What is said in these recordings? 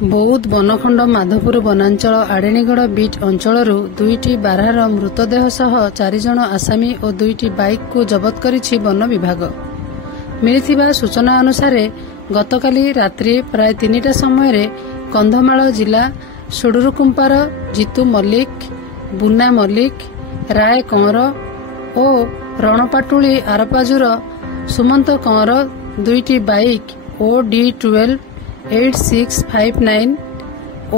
ବୌଦ୍ଧ ବନଖଣ୍ଡ ମାଧପୁର ବନାଞ୍ଚଳ ଆଡ଼େଣିଗଡ଼ ବିଟ୍ ଅଞ୍ଚଳରୁ 2ଟି ବାରହାର ମୃତଦେହ ସହ 4 ଜଣ ଆସାମୀ ଓ 2ଟି ବାଇକ୍କୁ ଜବତ କରିଛି ବନ ବିଭାଗ। ମିଳିଥିବା ସୂଚନା ଅନୁସାରେ ଗତକାଲି ରାତ୍ରି ପ୍ରାୟ 3ଟା ସମୟରେ କନ୍ଧମାଳ ଜିଲ୍ଲା ସୁଡୁରୁକୁମ୍ପାର ଜିତୁ ମଲ୍ଲିକ, ବୁନା ମଲ୍ଲିକ, ରାୟ କଅଁର ଓ ରଣପାଟୁଳି ଆରପାଜୁର ସୁମନ୍ତ କଅଁର 2ଟି ବାଇକ୍ OD12 8659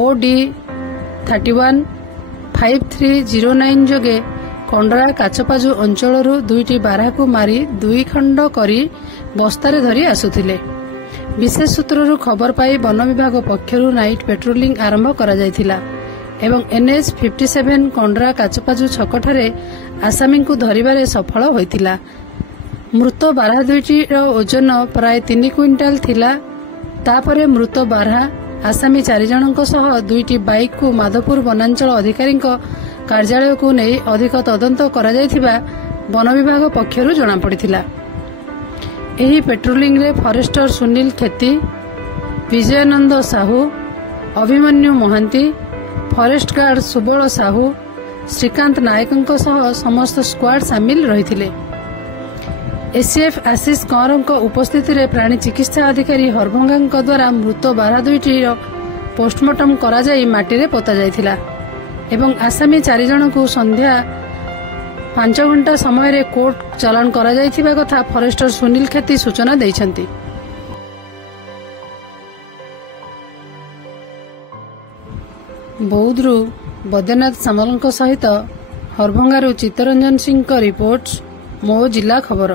OD31 5309 ଯୋଗେ କଣ୍ଡରା କାଚପାଜୁ ଅଞ୍ଚଳରୁ 2ଟି ବାରହାକୁ ମାରି 2 ଖଣ୍ଡ କରି ବସ୍ତାରେ ଧରି ଆସୁଥିଲେ। ବିଶେଷ ସୂତ୍ରରୁ ଖବର ପାଇ ବନ ବିଭାଗ ପକ୍ଷରୁ ନାଇଟ୍ ପେଟ୍ରୋଲିଂ ଆରମ୍ଭ କରାଯାଇଥିଲା ଏବଂ NH57 କଣ୍ଡରା କାଚପାଜୁ ଛକଠାରେ ଆସାମୀଙ୍କୁ ଧରିବାରେ ସଫଳ ହୋଇଥିଲା। ମୃତ ବାରହା 2ଟିର ଓଜନ ପ୍ରାୟ 3 କୁଇଣ୍ଟାଲ ଥିଲା। ତାପରେ ମୃତ ବାରହା ଆସାମୀ 4 ଜଣଙ୍କ ସହ 2ଟି ବାଇକ୍କୁ ମାଧପୁର ବନାଞ୍ଚଳ ଅଧିକାରୀଙ୍କ କାର୍ଯ୍ୟାଳୟକୁ ନେଇ ଅଧିକ ତଦନ୍ତ କରାଯାଇଥିବା ବନ ବିଭାଗ ପକ୍ଷରୁ ଜଣାପଡ଼ିଥିଲା। ଏହି ପେଟ୍ରୋଲିଂରେ forester Sunil ଖେତି, Bijayananda Sahu, Abhimanyu Mohanty, forest guard Subal Sahu, Srikanth ନାୟକଙ୍କ ସହ ସମସ୍ତ ସ୍କ୍ୱାଡ୍ ସାମିଲ ରହିଥିଲେ। एसीएफ आशीष कौरଙ୍କ उपस्थितिରେ प्राणी चिकित्सा अधिकारी हरभंगाଙ୍କ द्वारा मृत बारहा 2टीर पोस्टमार्टम କରାଯାଇ ମାଟିରେ ପୋତା ଯାଇଥିଲା ଏବଂ ଆସାମୀ 4 ଜଣଙ୍କୁ ସନ୍ଧ୍ୟା 5 ଘଣ୍ଟା ସମୟରେ କୋର୍ଟ ଚାଲାଣ କରାଯାଇଥିବା କଥା ଫରେଷ୍ଟର ସୁନୀଲ ଖେତି ସୂଚନା ଦେଇଛନ୍ତି। ବୌଦ୍ଧରୁ ବୈଦ୍ୟନାଥ ସାମଲଙ୍କ ସହିତ ହରଭଙ୍ଗାରୁ ଚିତ୍ତରଞ୍ଜନ ସିଂଙ୍କ ରିପୋର୍ଟ, ମୋ ଜିଲ୍ଲା ଖବର।